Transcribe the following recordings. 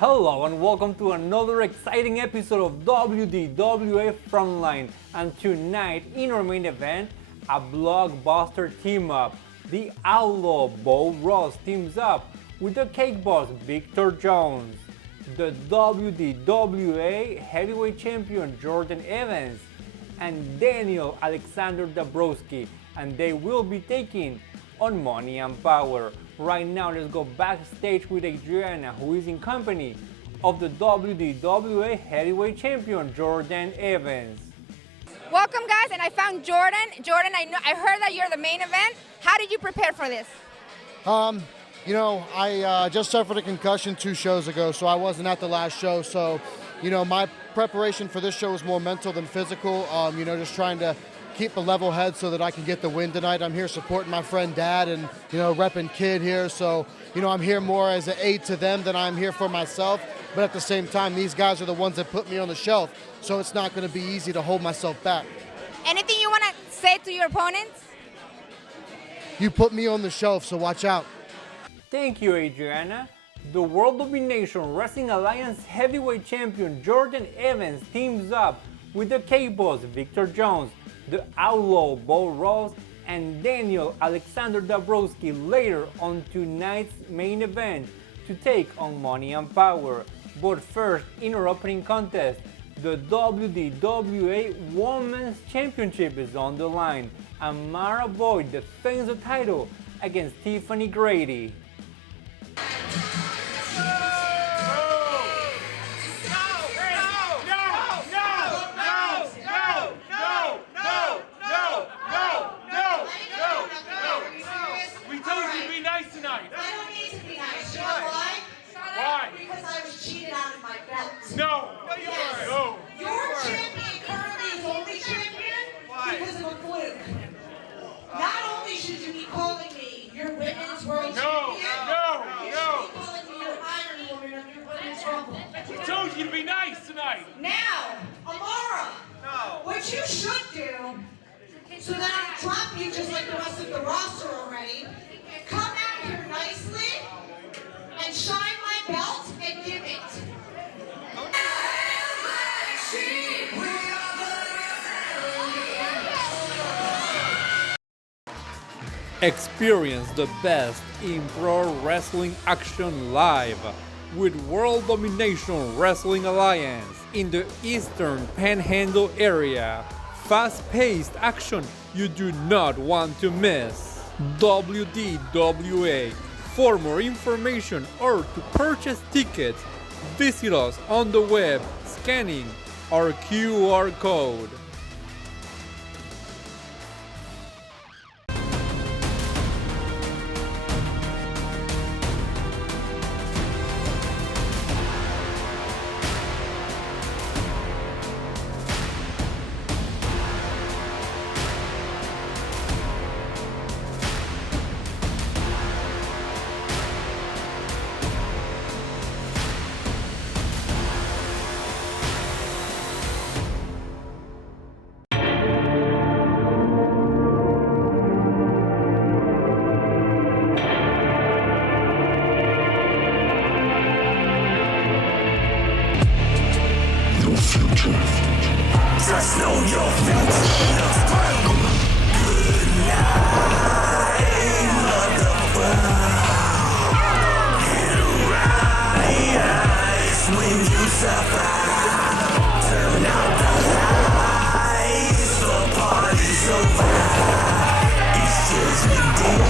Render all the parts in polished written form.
Hello and welcome to another exciting episode of WDWA Frontline, and tonight in our main event, a blockbuster team-up. The Outlaw Bo Ross teams up with the Cake Boss Victor Jones, the WDWA Heavyweight Champion Jordan Evans, and Daniel Alexander Dabrowski, and they will be taking on Money and Power. Right now, let's go backstage with Adriana, who is in company of the WDWA Heavyweight Champion Jordan Evans. Welcome, guys, and I found Jordan. Jordan, I heard that you're the main event. How did you prepare for this? I just suffered a concussion 2 shows ago, so I wasn't at the last show. So, my preparation for this show was more mental than physical. Just trying to keep a level head so that I can get the win tonight. I'm here supporting my friend Dad and, repping Kid here. So, I'm here more as an aid to them than I'm here for myself. But at the same time, these guys are the ones that put me on the shelf. So it's not going to be easy to hold myself back. Anything you want to say to your opponents? You put me on the shelf, so watch out. Thank you, Adriana. The World Domination Wrestling Alliance Heavyweight Champion Jordan Evans teams up with the K-Boss Victor Jones, the Outlaw Bo Ross, and Daniel Alexander Dabrowski later on tonight's main event to take on Money and Power. But first, in our opening contest, the WDWA Women's Championship is on the line. Amara Voyd defends the title against Tiphani Grady. Now, Amara, what you should do, so that I don't drop you just like the rest of the roster already, come out here nicely and shine my belt and give it. Experience the best in pro wrestling action live with World Domination Wrestling Alliance in the Eastern Panhandle area. Fast-paced action you do not want to miss. WDWA. For more information or to purchase tickets, visit us on the web scanning our QR code. Just know your future looks bright. Good night, motherfucker. Get right when you suffer. Turn out the lights, the party's over. It's just within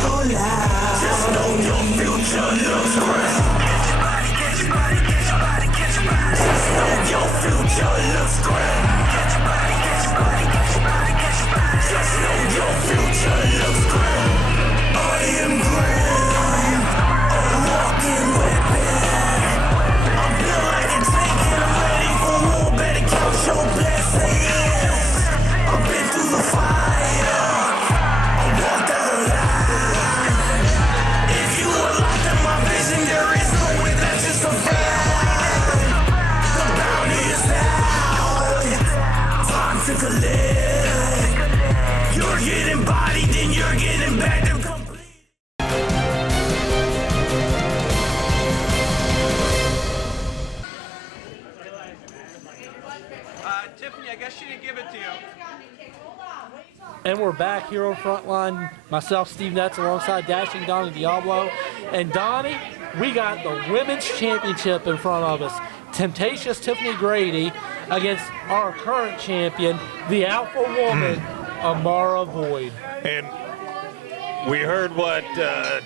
your life. Just know your future looks bright. Get your body, get your body, get your body, get your body. Just know your future looks great. Get your body, get your body, get your body, get your body. Just know your future looks great. I am grand, a walking weapon. I'm built like a tank and I'm ready for war. Better count your blessings. I've been through the fire, I walked the line. I guess she didn't give it to you. And we're back here on Frontline. Myself, Steve Netz, alongside Dashing Donnie Diablo. And Donnie, we got the Women's Championship in front of us. Temptacious Tiphani Grady against our current champion, the Alpha Woman, Amara Voyd. And we heard what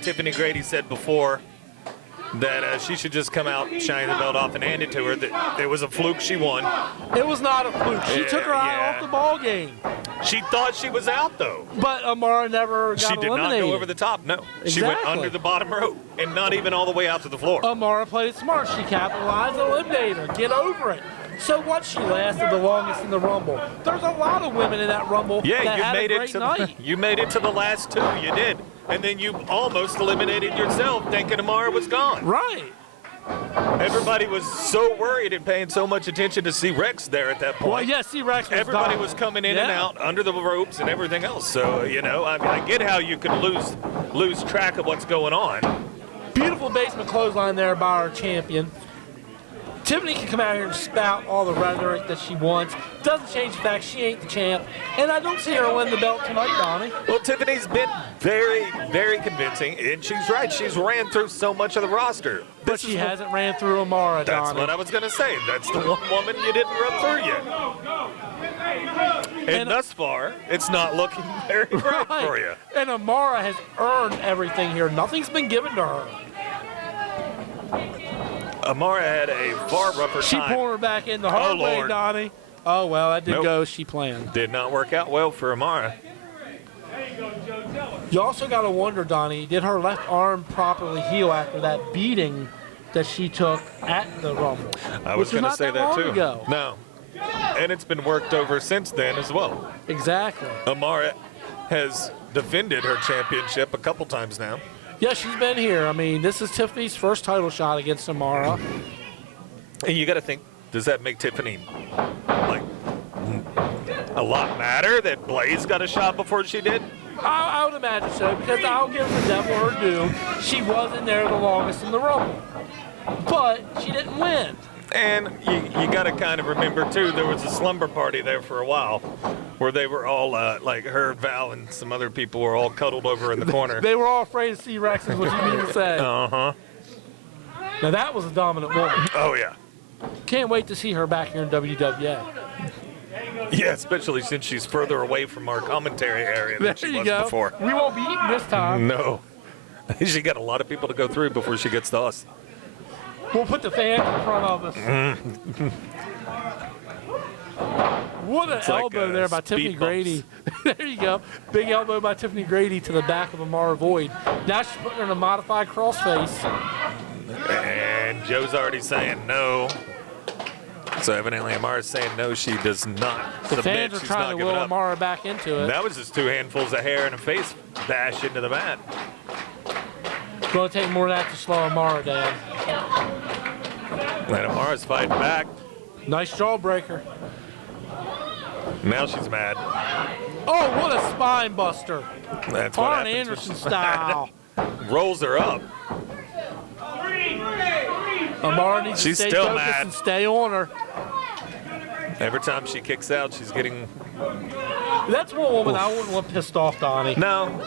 Tiphani Grady said before, that she should just come out, shine the belt off, and hand it to her. That it was a fluke she won. It was not a fluke. She took her eye yeah. off the ball game. She thought she was out, though. But Amara never got She did eliminated. not go over the top, no. She went Exactly. under the bottom rope and not even all the way out to the floor. Amara played it smart. She capitalized and eliminated her. Get over it. So what? She lasted the longest in the Rumble. There's a lot of women in that Rumble that Yeah, had you made a it great to night. you made it to the last two. You did. And then you almost eliminated yourself thinking Amara was gone. Right. Everybody was so worried and paying so much attention to see Rex there at that point. Well, yeah, C-Rex was Everybody gone. was coming in Yeah. and out under the ropes and everything else. So, you know, I mean, I get how you can lose track of what's going on. Beautiful basement clothesline there by our champion. Tiphani can come out here and spout all the rhetoric that she wants. Doesn't change the fact she ain't the champ. And I don't see her win the belt tonight, Donnie. Well, Tiffany's been very, very convincing, and she's right. She's ran through so much of the roster. But she hasn't ran through Amara, That's Donnie. what I was going to say. That's the one woman you didn't run through yet. And thus far, it's not looking very great Right. for you. And Amara has earned everything here. Nothing's been given to her. Amara had a far rougher She time. pulled her back in the hard way, Lord. Donnie. Oh, well, that didn't Nope. go as she planned. Did not work out well for Amara. You also got to wonder, Donnie, did her left arm properly heal after that beating that she took at the Rumble? I was Which going to not say that long too. Ago. No. And it's been worked over since then as well. Exactly. Amara has defended her championship a couple times now. Yeah, she's been here. I mean, this is Tiffany's first title shot against Amara. And you got to think, does that make Tiphani like a lot madder that Blaze got a shot before she did? I would imagine so, because I'll give the devil her due. She wasn't there the longest in the Rumble. But she didn't win. And you got to kind of remember, too, there was a slumber party there for a while where they were all, like her, Val, and some other people were all cuddled over in the corner. They were all afraid to see Rex, is what you mean to say. Uh-huh. Now, that was a dominant woman. Oh, yeah. Can't wait to see her back here in WDWA. Yeah, especially since she's further away from our commentary area than There she you was go. before. We won't be eating this time. No. She got a lot of people to go through before she gets to us. We'll put the fans in front of us. What an It's like, elbow there by speed Tiphani Grady. There you go. Big elbow by Tiphani Grady to the back of Amara Voyd. Now she's putting her in a modified crossface. And Joe's already saying no. So evidently Amara's saying no, she does not The submit. fans are She's trying not to giving will up. Amara back into it. That was just two handfuls of hair and a face bash into the mat. Going to take more than that to slow Amara down. And Amara's fighting back. Nice jawbreaker. Now she's mad. Oh, what a spine buster. That's what Arn happens when Anderson she's mad. style. Rolls her up. Amara needs She's to stay still focused mad. and stay on her. Every time she kicks out, she's getting... That's one woman I wouldn't want pissed off, Donnie. No.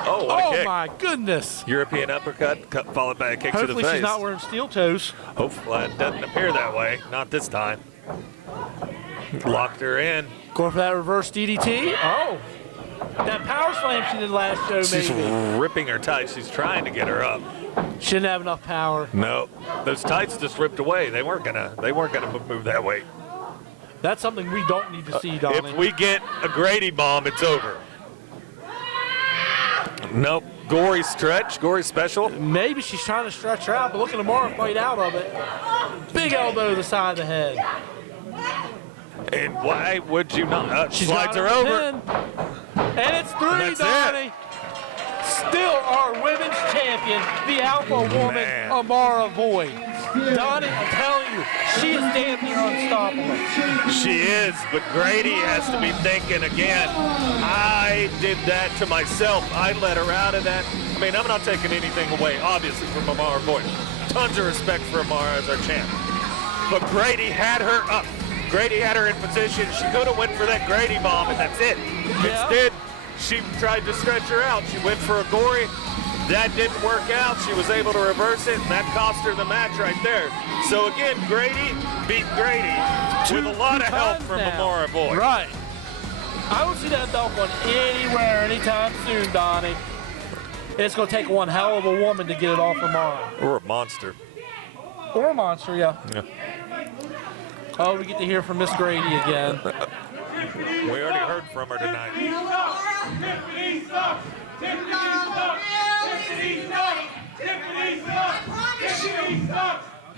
Oh, what a Oh, kick. my goodness. European uppercut, followed by a kick to Hopefully the face. she's not wearing steel toes. Hopefully it doesn't appear that way. Not this time. Locked her in. Going for that reverse DDT. Oh. That power slam she did last show, She's maybe. ripping her tights. She's trying to get her up. She didn't have enough power. No, those tights just ripped away. They weren't gonna move that weight. That's something we don't need to see, Donnie. If we get a Grady bomb, it's over. Nope. Gory stretch, gory special. Maybe she's trying to stretch her out, but look at Amara fight out of it. Big elbow to the side of the head. And why would you not? She's Slides got her over. pin. And it's three, That's Donnie. Still our women's champion, the alpha woman, Man. Amara Voyd. Donnie, I'm telling you, she is damn near unstoppable. She is, but Grady has to be thinking again. I did that to myself. I let her out of that. I mean, I'm not taking anything away, obviously, from Amara Voyd. Tons of respect for Amara as our champ. But Grady had her up. Grady had her in position. She could have went for that Grady bomb, and that's it. Yeah. Instead, she tried to stretch her out. She went for a gory. That didn't work out. She was able to reverse it, and that cost her the match right there. So again, Grady beat Grady with a lot of help from Amara Voyd. Right. I don't see that belt going anywhere anytime soon, Donnie. It's going to take one hell of a woman to get it off Amara. Or a monster. Or a monster, yeah. Oh, we get to hear from Miss Grady again. We already heard from her tonight. Tiphani sucks. Tiphani sucks. Tiphani sucks. Tiphani sucks. I promise you.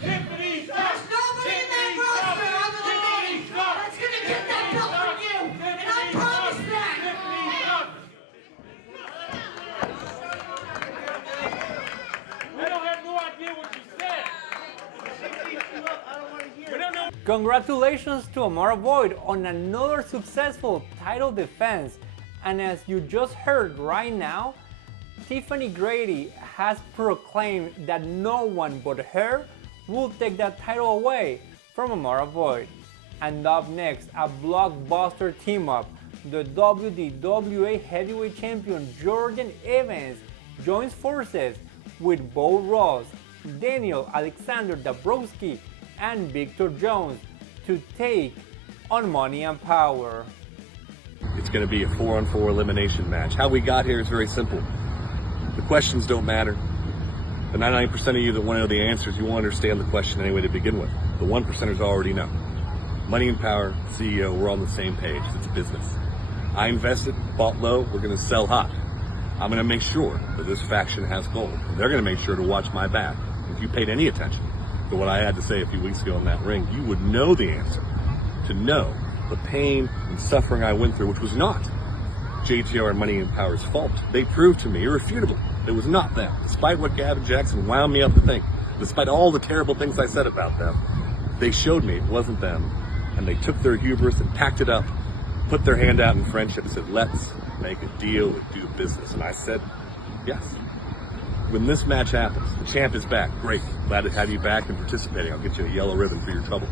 Tiphani sucks. There's nobody in that roster other than me that's going to get that belt from you. And I promise that. I don't have no idea what you said. We don't know. Congratulations to Amara Voyd on another successful title defense. And as you just heard right now, Tiphani Grady has proclaimed that no one but her will take that title away from Amara Voyd. And up next, a blockbuster team-up. The WDWA Heavyweight Champion Jordan Evans joins forces with Bo Ross, Daniel Alexander Dabrowski, and Victor Jones to take on Money and Power. It's going to be a 4-on-4 elimination match. How we got here is very simple. The questions don't matter. The 99% of you that want to know the answers, you won't understand the question anyway to begin with. The 1%ers already know. Money and Power, CEO, we're on the same page. It's business. I invested, bought low, we're going to sell hot. I'm going to make sure that this faction has gold. They're going to make sure to watch my back. If you paid any attention to what I had to say a few weeks ago in that ring, you would know the answer. To know the pain and suffering I went through, which was not JTR and Money and Power's fault. They proved to me, irrefutable, it was not them. Despite what Gavin Jackson wound me up to think, despite all the terrible things I said about them, they showed me it wasn't them, and they took their hubris and packed it up, put their hand out in friendship and said, let's make a deal and do business. And I said, yes. When this match happens, the champ is back. Great. Glad to have you back and participating. I'll get you a yellow ribbon for your trouble.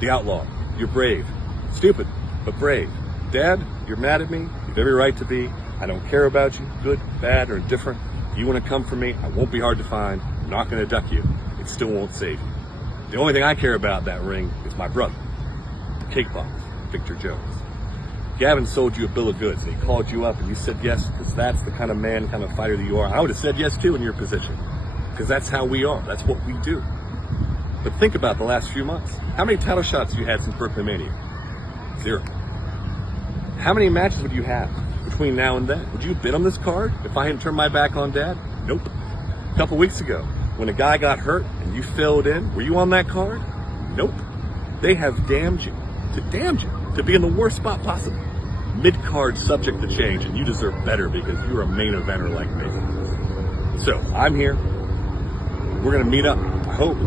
The Outlaw, you're brave. Stupid, but brave. Dad, you're mad at me. You have every right to be. I don't care about you, good, bad, or indifferent. If you want to come for me, I won't be hard to find. I'm not going to duck you. It still won't save you. The only thing I care about in that ring is my brother, the cakebox, Victor Jones. Gavin sold you a bill of goods, and he called you up, and you said yes, because that's the kind of man, kind of fighter that you are. I would have said yes, too, in your position, because that's how we are. That's what we do. But think about the last few months. How many title shots have you had since Brooklyn Mania? 0. How many matches would you have between now and then? Would you bid on this card if I hadn't turned my back on Dad? Nope. A couple weeks ago, when a guy got hurt and you filled in, were you on that card? Nope. They have damned you to be in the worst spot possible. Mid-card subject to change, and you deserve better because you're a main eventer like me. So, I'm here. We're going to meet up, I hope.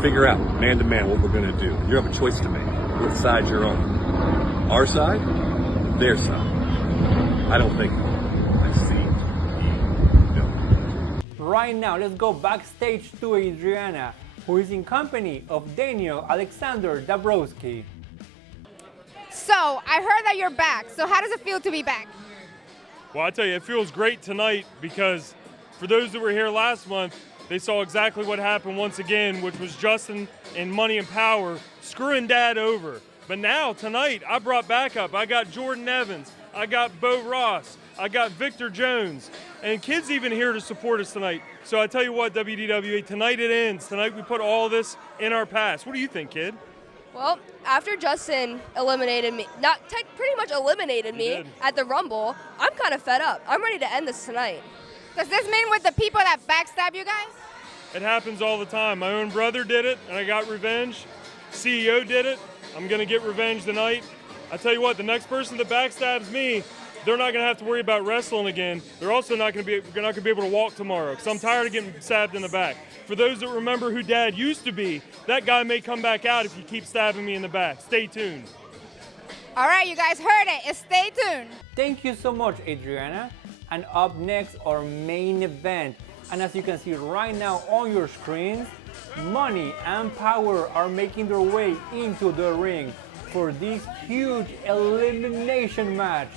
Figure out, man to man, what we're going to do. You have a choice to make. What side you're on. Our side, their side. I don't think I see you know. Right now, let's go backstage to Adriana, who is in company of Daniel Alexander Dabrowski. So, I heard that you're back. So, how does it feel to be back? Well, I tell you, it feels great tonight because for those that were here last month, they saw exactly what happened once again, which was Justin and Money and Power screwing Dad over. But now, tonight, I brought backup. I got Jordan Evans. I got Bo Ross. I got Victor Jones. And kids even here to support us tonight. So I tell you what, WDWA, tonight it ends. Tonight we put all this in our past. What do you think, kid? Well, after Justin eliminated me, pretty much eliminated me at the Rumble, I'm kind of fed up. I'm ready to end this tonight. Does this mean with the people that backstab you guys? It happens all the time. My own brother did it, and I got revenge. CEO did it. I'm going to get revenge tonight. I tell you what, the next person that backstabs me, they're not going to have to worry about wrestling again. They're also not going to be able to walk tomorrow because I'm tired of getting stabbed in the back. For those that remember who Dad used to be, that guy may come back out if you keep stabbing me in the back. Stay tuned. All right, you guys heard it. Stay tuned. Thank you so much, Adriana. And up next, our main event. And as you can see right now on your screens, Money and Power are making their way into the ring for this huge elimination match.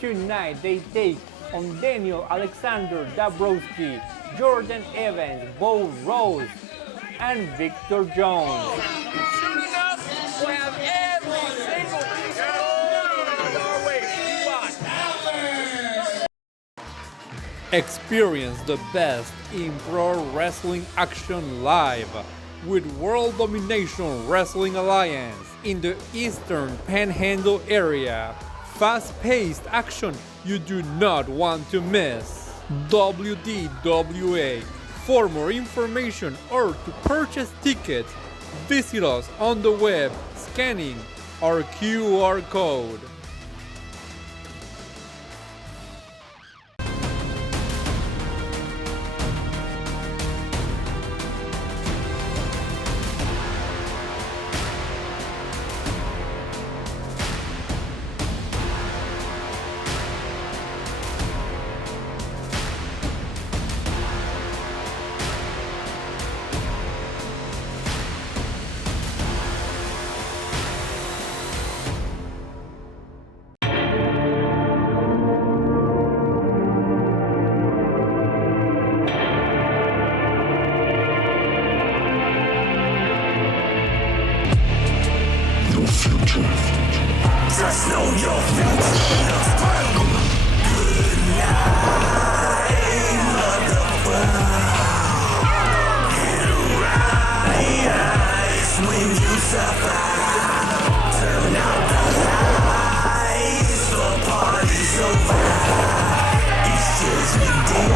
Tonight they take on Daniel Alexander Dabrowski, Jordan Evans, Bo Rose, and Victor Jones. Soon enough, we'll have every single piece of gold our way. Experience the best in pro wrestling action live with World Domination Wrestling Alliance in the Eastern Panhandle area. Fast-paced action you do not want to miss. WDWA. For more information or to purchase tickets, visit us on the web scanning our QR code. Just know your future looks bright. Good night, motherfucker. Get right when you suffer. Turn out the lights, the party's over. It's just within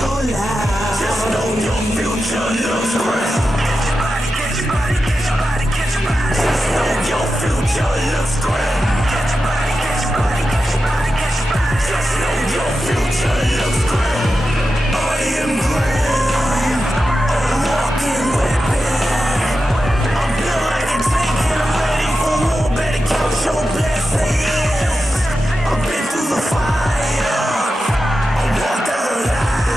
your life. Just know your future looks bright. Get your body, get your body, get your body. Just know your future looks great. Get your body, get your body, get your body, get your body. Just know your future looks great. I am great, a walking weapon. I'm built like a tank and I'm ready for war. Better count your blessings. I've been through the fire, I walked out alive.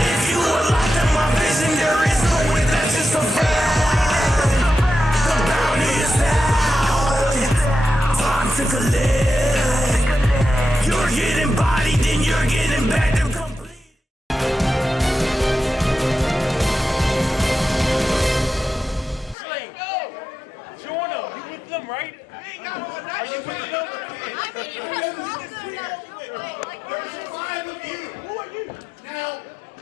If you were locked in my vision, there is no way, that's just a fact. To collect. You're getting bodied, then you're getting back to complete. Jonah, you with them, right? Are you with them? There's 5 of you. Who are you? Now,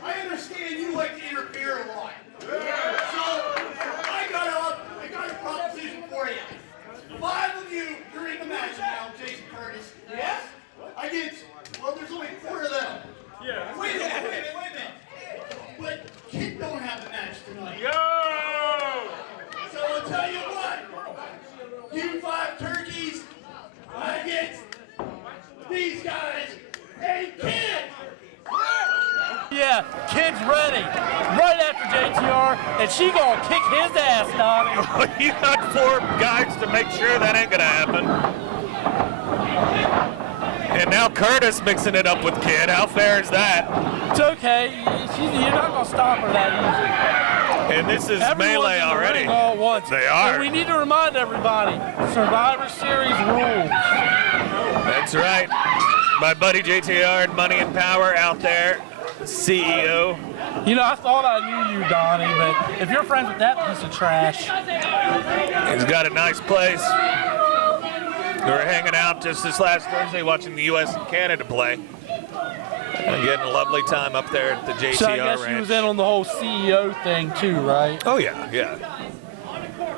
I understand you like to interfere a lot. So, I got a proposition for you. 5 of you during the match now, Jason Curtis. Yes? Against, well, there's only 4 of them. Yeah. Wait a minute. But Kid don't have the match tonight. Yo! So I'll tell you what. You 5 turkeys against these guys. Hey, Kid! Yeah, Kid's ready. Right after JTR, and she gonna kick his ass, Donnie. You got 4 guys to make sure that ain't gonna happen. And now Curtis mixing it up with Kid. How fair is that? It's okay. You're not gonna stop her that easy. And this is Everyone's melee in the already. ring all at once. They are. And we need to remind everybody, Survivor Series rules. That's right. My buddy JTR and Money and Power out there. CEO. You know, I thought I knew you, Donnie, but if you're friends with that piece of trash. He's got a nice place. We were hanging out just this last Thursday watching the U.S. and Canada play. And getting a lovely time up there at the JTR So I guess ranch. you was in on the whole CEO thing too, right? Oh, yeah.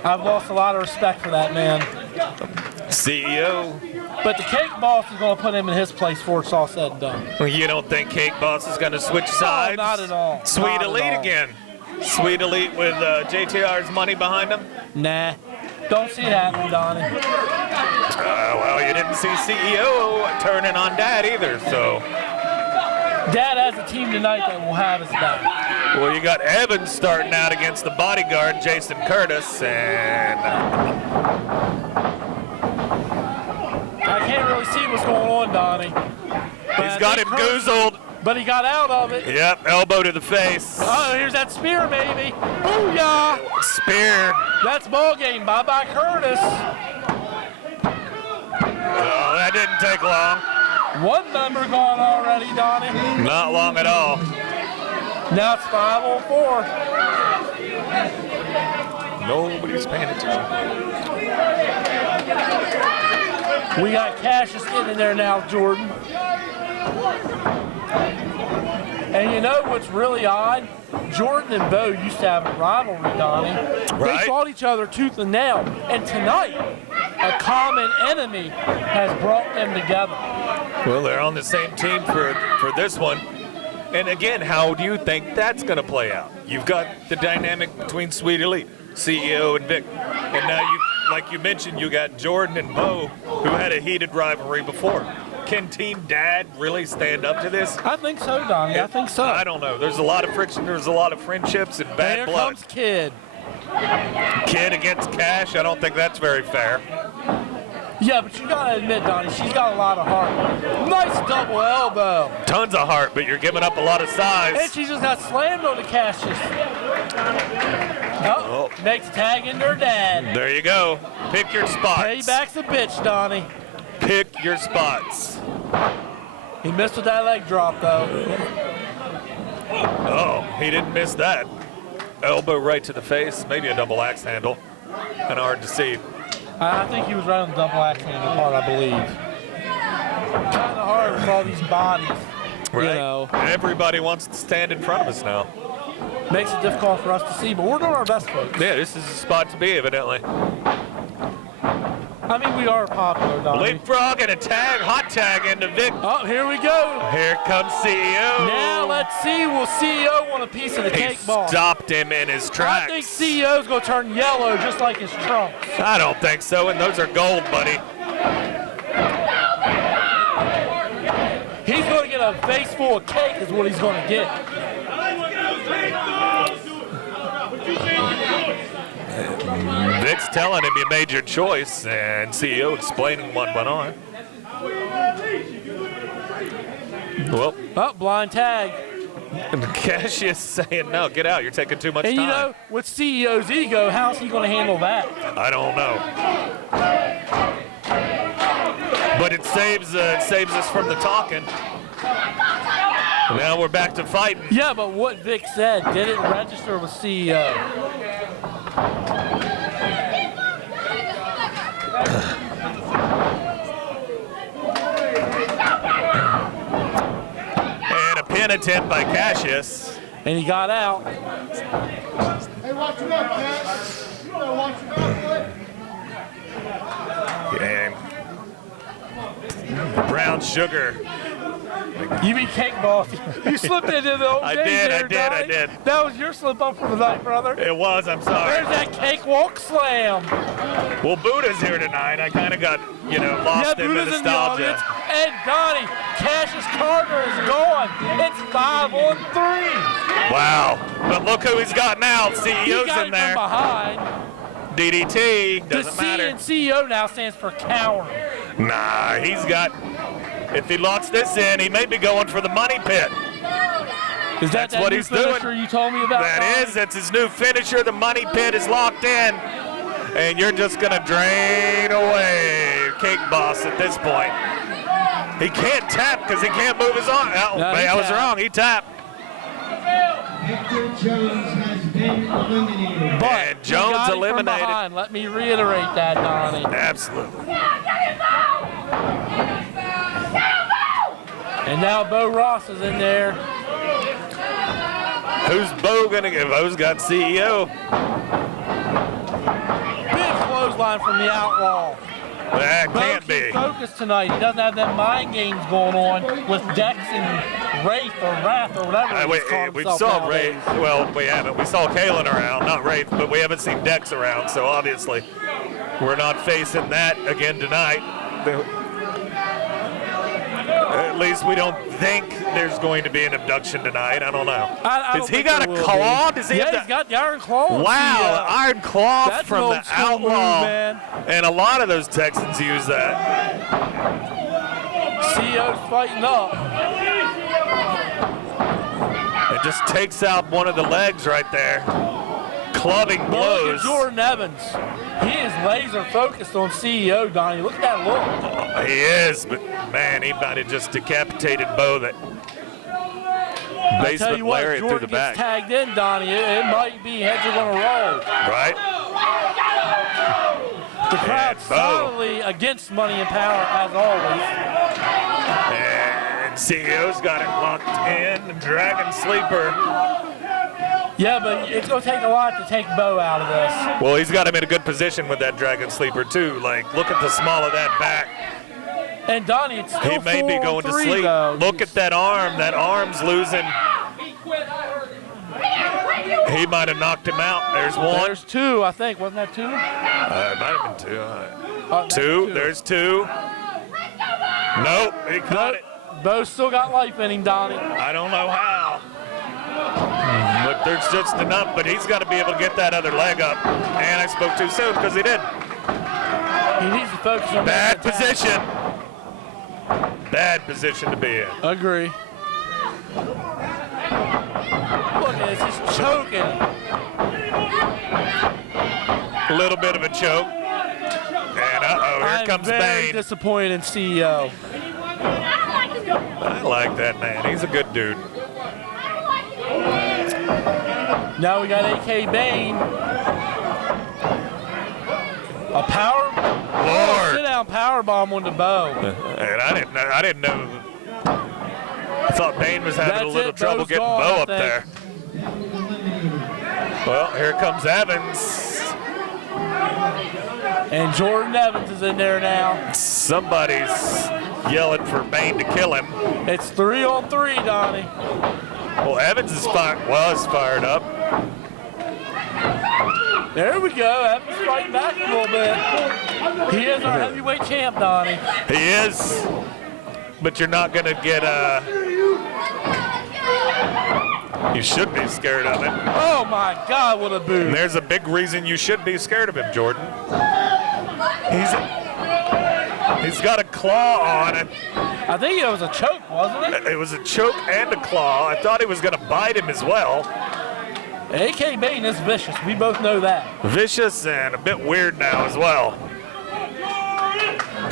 I've lost a lot of respect for that man. CEO. But the Cake Boss is going to put him in his place before it's all said and done. You don't think Cake Boss is going to switch sides? No, not at all. Sweet Not at Elite all. again. Sweet Elite with JTR's money behind him? Nah. Don't see it happening, Donnie. Well, you didn't see CEO turning on Dad either, so. Dad has a team tonight that will have his back. Well, you got Evans starting out against the bodyguard, Jason Curtis, and I can't really see what's going on, Donnie. he's got him goozled. but he got out of it. Yep, elbow to the face. Oh, here's that spear, baby. Booyah! Spear. That's ball game. Bye-bye, Curtis. Oh, that didn't take long. One member gone already, Donnie. Not long at all. Now it's 5:04. Nobody's paying attention. We got Cassius getting in there now, Jordan. And you know what's really odd? Jordan and Bo used to have a rivalry, Donnie. Right. They fought each other tooth and nail. And tonight, a common enemy has brought them together. Well, they're on the same team for this one. And again, how do you think that's going to play out? You've got the dynamic between Sweet Elite, CEO and Vic. And now, like you mentioned, you got Jordan and Bo, who had a heated rivalry before. Can Team Dad really stand up to this? I think so, Donnie. I think so. I don't know. There's a lot of friction. There's a lot of friendships and bad Here blood. comes Kid. Kid against Cash, I don't think that's very fair. Yeah, but you gotta admit, Donnie, she's got a lot of heart. Nice double elbow. Tons of heart, but you're giving up a lot of size. And she just got slammed on the Cassius. Oh, makes a tag into her dad. There you go. Pick your spots. Payback's a bitch, Donnie. Pick your spots. He missed with that leg drop, though. Oh, he didn't miss that. Elbow right to the face, maybe a double axe handle. Kind of hard to see. I think he was right on the double axe handle part, I believe. Kind of hard with all these bodies. Right. You know. Everybody wants to stand in front of us now. Makes it difficult for us to see, but we're doing our best, folks. Yeah, this is a spot to be, evidently. I mean, we are popular, Donnie. Leapfrog and a tag, hot tag into Vic. Oh, here we go. Here comes CEO. Now let's see. Will CEO want a piece of the cake ball? Stopped him in his tracks. I think CEO's going to turn yellow just like his trunks. I don't think so, and those are gold, buddy. He's going to get a face full of cake is what he's going to get. Vic's telling him you made your choice, and CEO explaining what went on. Well, blind tag. Cassius saying, no, get out, you're taking too much time. And you know, with CEO's ego, how's he going to handle that? I don't know. But it saves us from the talking. Now we're back to fighting. Yeah, but what Vic said didn't register with CEO. And a pin attempt by Cassius. And he got out. Hey, watch him out, Cash. You gotta watch him out. And Brown Sugar. You mean cake boss. You slipped into the old I days did, there, I did. That was your slip up for the night, brother. It was, I'm sorry. There's that cakewalk slam. Well, Buddha's here tonight. I kind of got, lost in the Buddha's nostalgia. in the audience. And Donnie, Cassius Carter is gone. It's 5-on-3. Wow. But look who he's got now. CEO's got in there. From behind. DDT. Doesn't the matter. C in CEO now stands for coward. Nah, he's got. If he locks this in, he may be going for the money pit. Is that what new he's doing. finisher you told me about? That is. That's his new finisher. The money pit is locked in. And you're just going to drain away Cake Boss at this point. He can't tap because he can't move his arm. Oh, No, I was wrong. He tapped. Victor Jones has been eliminated. But and Jones eliminated. From behind. Let me reiterate that, Donnie. Absolutely. And now Bo Ross is in there. Who's Bo going to give? Bo's got CEO. Big clothesline from the Outlaw. That Bo can't be. Focused tonight. He doesn't have them mind games going on with Dex and Wraith or Wrath or whatever he's calling we himself saw nowadays. Wraith. Well, we haven't. We saw Kalen around, not Wraith, but we haven't seen Dex around. So obviously, we're not facing that again tonight. At least we don't think there's going to be an abduction tonight. I don't know. Has he got a claw? Does he yeah, have he's got the iron claw. Wow, iron claw That's from an the old school Outlaw. move, man. And a lot of those Texans use that. CEO's fighting up. and just takes out one of the legs right there. Clubbing Look blows. at Jordan Evans. He is laser focused on CEO, Donnie. Look at that look. He is, but man, he might have just decapitated Bo that I tell you basement what, lariat through the Jordan back. gets tagged in, Donnie. It might be heads are going to roll. Right? The crowd And Bo. solidly against money and power, as always. And CEO's got it locked in. Dragon Sleeper. Yeah, but it's going to take a lot to take Bo out of this. Well, he's got him in a good position with that Dragon Sleeper, too. Like, look at the small of that back. And Donnie, it's still He may be 4 on going to 3, sleep. though. Look at that arm. That arm's losing. He might have knocked him out. There's one. There's 2, I think. Wasn't that 2? It might have been 2. That's 2. There's 2. Nope, he caught it. Bo's still got life in him, Donnie. I don't know how. But there's just enough. But he's got to be able to get that other leg up. And I spoke too soon because he did. He needs to focus on Bad that attack. position. Bad position to be in. Agree. Look at this, he's choking. A little bit of a choke. And uh-oh, here comes I'm very Bane. disappointed in CEO. I like that man. He's a good dude. Now we got AK Bane. A power, Lord. sit down power bomb on the Bo. And I didn't know. I thought Bane was having a That's little it, trouble Bo's getting gone, Bo I up think. there. Well, here comes Evans. And Jordan Evans is in there now. Somebody's yelling for Bane to kill him. It's 3 on 3, Donnie. Well, Evans is was fired up. There we go. Evans fighting back a little bit. He is our heavyweight champ, Donnie. He is. But you're not going to get you should be scared of him. Oh my God, what a boot. And there's a big reason you should be scared of him, Jordan. He's got a claw on it. I think it was a choke, wasn't it? It was a choke and a claw. I thought he was going to bite him as well. AK Bane is vicious. We both know that. Vicious and a bit weird now as well.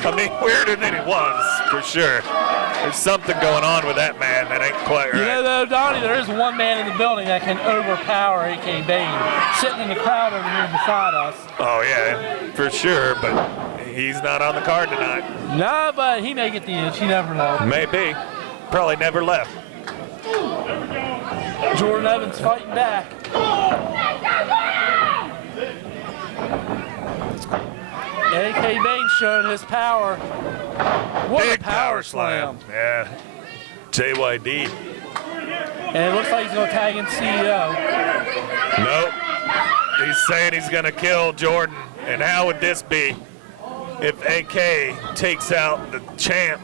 I mean, weirder than he was, for sure. There's something going on with that man that ain't quite right. You know, though, Donnie, there is one man in the building that can overpower AK Bane, sitting in the crowd over here beside us. Oh, yeah, for sure, but he's not on the card tonight. Nah, but he may get the itch. You never know. Maybe. Probably never left. Jordan Evans fighting back. AK Bane showing his power. What Big a power slam. Yeah. JYD. And it looks like he's going to tag in CEO. Nope. He's saying he's going to kill Jordan. And how would this be if AK takes out the champ?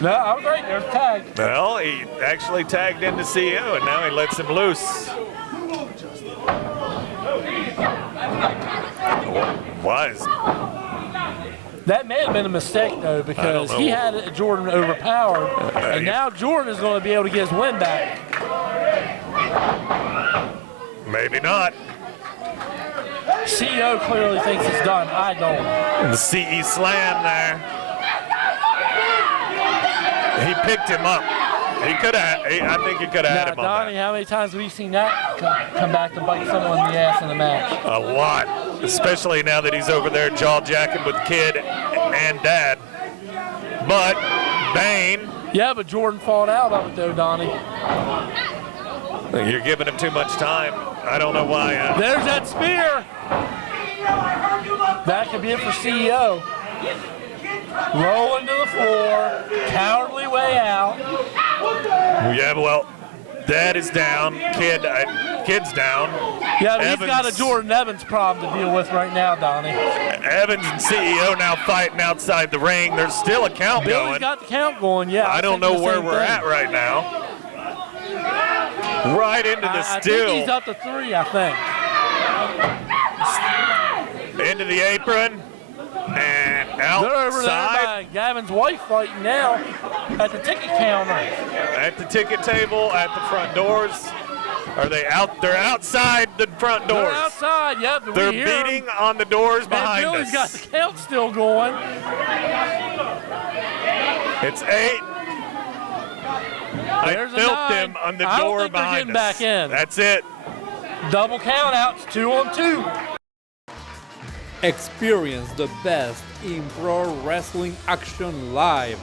No, I was right. There's a tag. Well, he actually tagged into CEO, and now he lets him loose. Why is That may have been a mistake, though, because he had Jordan overpowered, and now Jordan is going to be able to get his win back. Maybe not. CEO clearly thinks it's done. I don't. The CE slam there. He picked him up. He could have. I think he could have had him on Donnie, how many times have we seen that come back to bite someone in the ass in a match? that. A lot, especially now that he's over there jaw-jacking with kid and dad. But Bane. Yeah, but Jordan fought out of it, though, Donnie. You're giving him too much time. I don't know why. There's that spear. That could be it for CEO. Rolling to the floor, cowardly way out. Yeah, well, dad is down, kid's down. Yeah, but he's got a Jordan Evans problem to deal with right now, Donnie. Evans and CEO now fighting outside the ring. There's still a count Billy's going. got the count going, yeah. I don't know where we're at right now. Right into the I still. think he's up to 3, I think. Into the apron. And They're over there outside. by Gavin's wife fighting now at the ticket counter. At the ticket table, at the front doors. Are they out? They're outside the front doors. They're outside, yep. They're we hear beating 'em. on the doors And behind Billy's got us. the count still going. It's 8. There's I a felt 9. them on the I don't door think they're behind getting us. back in. That's it. Double count outs, 2 on 2. Experience the best in pro wrestling action live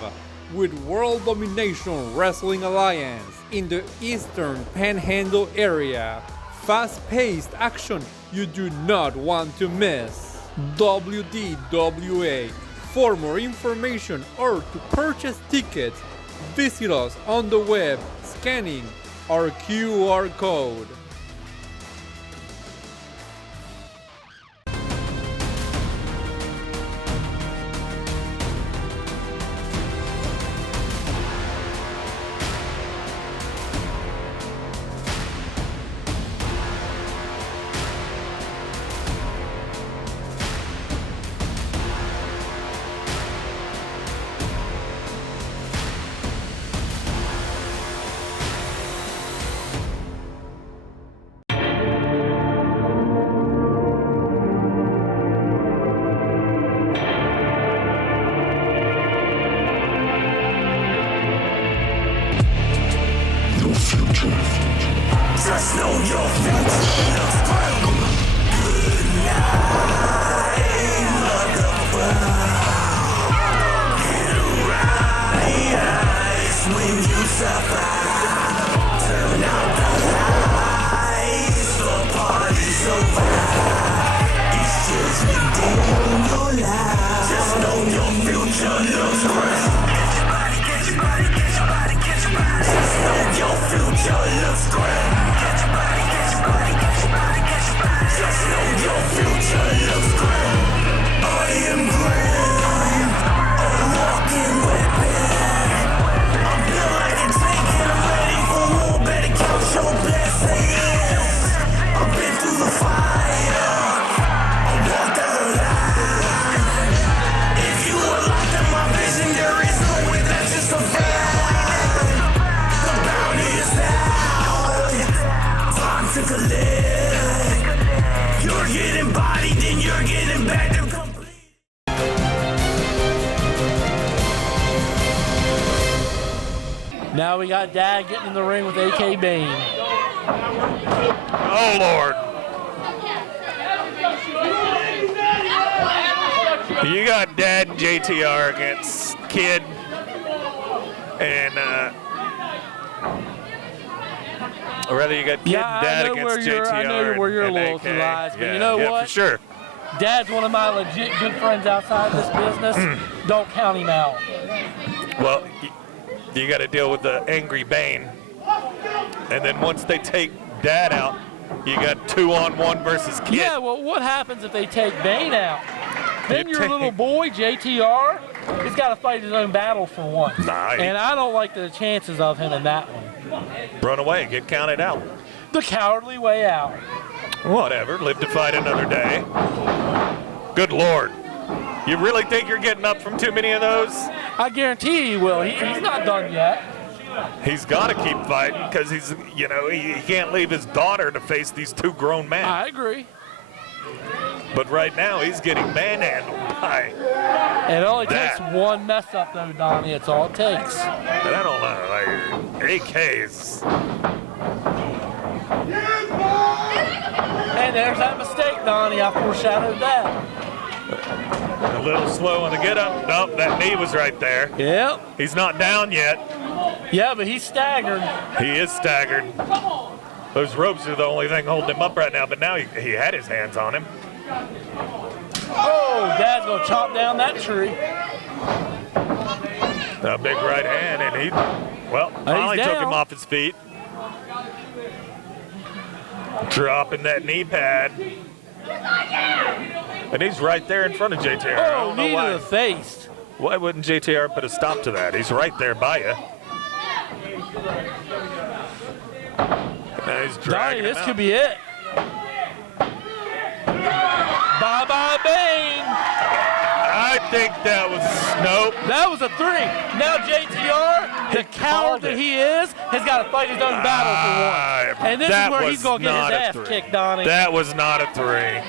with World Domination Wrestling Alliance in the Eastern Panhandle area. Fast-paced action you do not want to miss. WDWA. For more information or to purchase tickets, visit us on the web scanning our QR code. Just know your future looks bright. Good night, motherfucker. Get right when you suffer. Turn out the lights, the party's over. It's just within your life. Just know your future looks bright. Get your body, get your body, get your body, get your body. Just know your future looks great. Get your body, get your body, get your body, get your body. Just know your future looks great. I am great, a walking weapon. I'm built like a tank and I'm ready for war. Better count your blessings. I've been through the fire, I walked the line. If you were locked in my vision, there is no way that's just a fact. To collect. You're getting bodied, then you're getting back to complete. Now we got Dad getting in the ring with AK Bane. Oh, Lord. You got Dad and JTR against Kid and or rather, you got Kid and Dad against JTR. I know where your loyalty lies, but you know what? For sure. Dad's one of my legit good friends outside this business. Don't count him out. Well, you got to deal with the angry Bane. And then once they take Dad out, you got 2-on-1 versus Kid. Yeah, well, what happens if they take Bane out? Then your little boy, JTR, he's got to fight his own battle for once. Nah, and I don't like the chances of him in that one. Run away, get counted out. The cowardly way out. Whatever, live to fight another day. Good Lord. You really think you're getting up from too many of those? I guarantee he will. He's not done yet. He's got to keep fighting because he can't leave his daughter to face these two grown men. I agree. But right now, he's getting manhandled by It only takes one mess up, though, Donnie. It's all it takes. And I don't know, like, AKs. And there's that mistake, Donnie. I foreshadowed that. A little slow on the get up. Nope, that knee was right there. Yep. He's not down yet. Yeah, but he's staggered. He is staggered. Those ropes are the only thing holding him up right now, but now he had his hands on him. Oh, Dad's going to chop down that tree. A big right hand, and he, finally took him off his feet. Dropping that knee pad. And he's right there in front of JTR. I don't know knee why. to the face. Why wouldn't JTR put a stop to that? He's right there by you. Now he's dragging Donnie, this him could out. be it. Bye-bye, Bane. I think that was, nope. That was a 3. Now JTR, the coward that he is, has got to fight his own battle for one. And this is where he's going to get his ass kicked, Donnie. That was not a 3.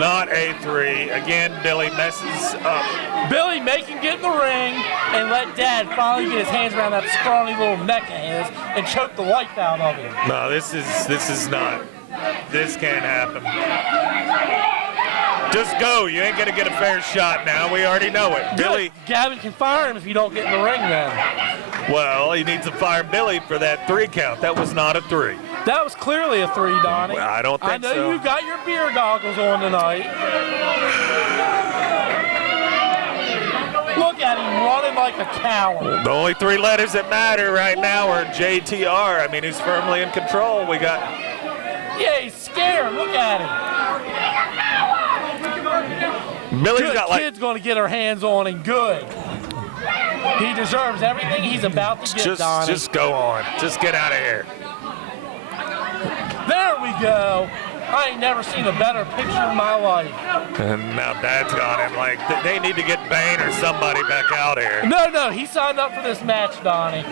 Not a 3. Again, Billy messes up. Billy, make him get in the ring and let Dad finally get his hands around that scrawny little neck of his and choke the life out of him. No, this is not. This can't happen. Just go. You ain't going to get a fair shot now. We already know it. Good. Billy. Gavin can fire him if you don't get in the ring then. Well, he needs to fire Billy for that 3 count. That was not a 3. That was clearly a 3, Donnie. Well, I don't think so. I know you got your beer goggles on tonight. Look at him running like a coward. The only 3 letters that matter right now are JTR. I mean, he's firmly in control. We got... Yeah, he's scared. Look at him. Billy's good got like... kid's going to get her hands on him. Good. He deserves everything he's about to get, Donnie. Just go on. Just get out of here. There we go. I ain't never seen a better picture in my life. And now Dad's got him. Like, they need to get Bane or somebody back out here. No, he signed up for this match, Donnie.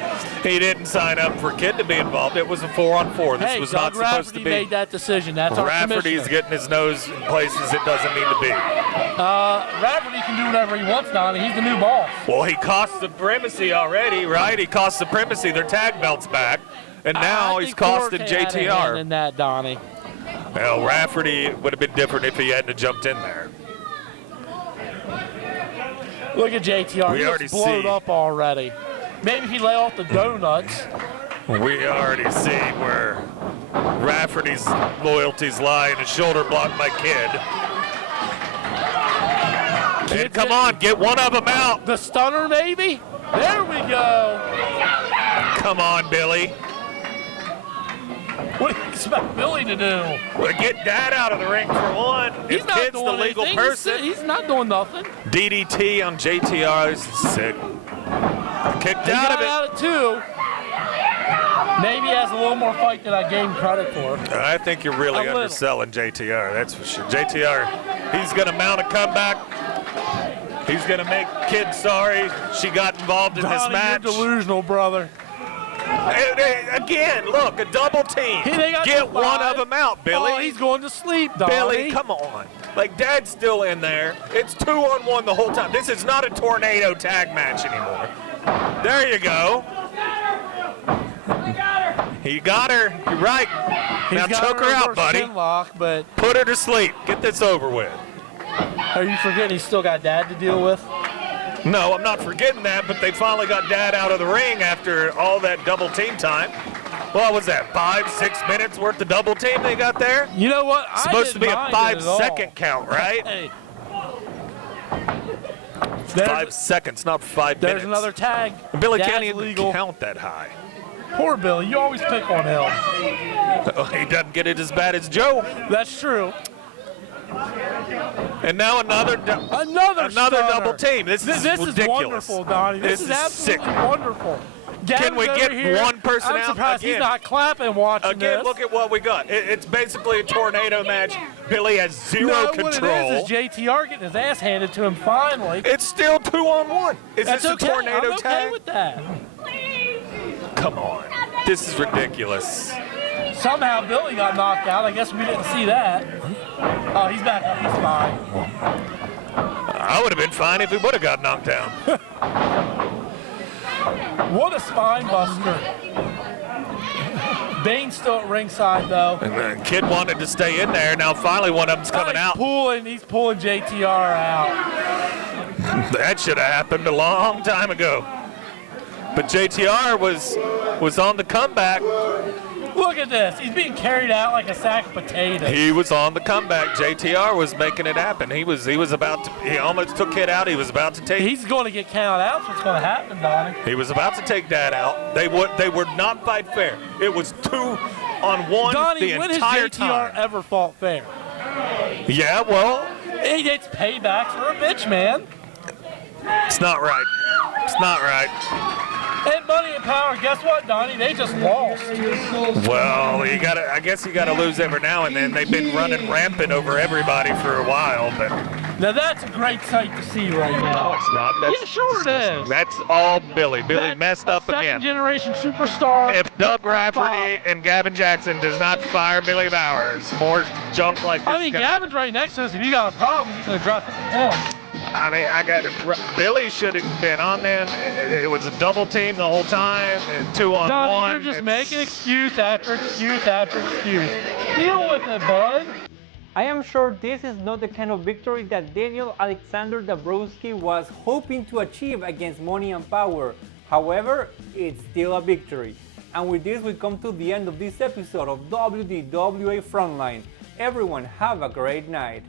He didn't sign up for Kid to be involved. It was a 4-on-4. This was not supposed to be. Rafferty made that decision. That's our Rafferty's commissioner. getting his nose in places it doesn't need to be. Rafferty can do whatever he wants, Donnie. He's the new boss. Well, he cost supremacy already, right? He cost supremacy. Their tag belts back. And now he's costing JTR. In that, Donnie. Well, Rafferty would have been different if he hadn't jumped in there. Look at JTR. He looks blowed up already. Maybe he lay off the donuts. We already see where Rafferty's loyalties lie in a shoulder block by Kid. And come on, get one of them out. The stunner, maybe? There we go. Come on, Billy. What do you expect Billy to do? Well, get Dad out of the ring for one. He's not Kid's doing the legal anything. person. He's not doing nothing. DDT on JTR. This is sick. Kicked He out got of it. out of 2. Maybe he has a little more fight than I gave him credit for. I think you're really underselling JTR, that's for sure. JTR, he's going to mount a comeback. He's going to make Kid sorry she got involved in this match. You're delusional, brother. Again, look, a double team. Get one of them out, Billy. Oh, he's going to sleep, Donnie. Billy, come on. Like, Dad's still in there. It's 2-on-1 the whole time. This is not a tornado tag match anymore. There you go. He got her. You're right. Now choke her out, buddy. But put her to sleep. Get this over with. Are you forgetting he's still got Dad to deal with? No, I'm not forgetting that, but they finally got Dad out of the ring after all that double team time. What was that, 5-6 minutes worth of double team they got there? You know what? Supposed to be a 5-second count, right? Hey. 5 seconds, not 5 minutes. There's another tag. Billy Dad's can't even legal. count that high. Poor Billy, you always pick on him. He doesn't get it as bad as Joe. That's true. And now another double team. This is ridiculous. Is wonderful, Donnie. This is absolutely wonderful. Can we get one person I'm out? surprised he's not clapping watching Again, this. look at what we got. It's basically a tornado match. Billy has zero control. What it is JTR getting his ass handed to him finally. It's still 2-on-1. Is That's this okay. a tornado I'm tag? okay with that. Come on. This is ridiculous. Somehow Billy got knocked out. I guess we didn't see that. Oh, he's back up. He's fine. I would have been fine if he would have got knocked down. What a spine buster. Bane's still at ringside, though. And the Kid wanted to stay in there. Now finally one of them's coming out. He's pulling JTR out. That should have happened a long time ago. But JTR was on the comeback. Look at this. He's being carried out like a sack of potatoes. He was on the comeback. JTR was making it happen. He almost took Kid out. He was about to take. He's going to get counted out. That's what's going to happen, Donnie. He was about to take Dad out. They would not fight fair. It was 2-on-1 Donnie, the when entire has JTR ever fought fair? Yeah, well. It's payback for a bitch, man. It's not right. It's not right. And Money and Power, guess what, Donnie? They just lost. Well, I guess you gotta lose every now and then. They've been running rampant over everybody for a while, but Now that's a great sight to see right now. no, it's not. That's, Yeah, sure it is. That's all Billy. Billy messed up Second again. generation superstar. If Doug Rafferty and Gavin Jackson does not fire Billy Bowers, more junk like this. I mean, Gavin's right next to us. If you got a problem, he's going to drop it down. I mean, Billy should have been on there. It was a double team the whole time, and 2-on-1. Donnie, you're just making excuse after excuse after excuse. Deal with it, bud. I am sure this is not the kind of victory that Daniel Alexander Dabrowski was hoping to achieve against Money and Power. However, it's still a victory. And with this, we come to the end of this episode of WDWA Frontline. Everyone have a great night.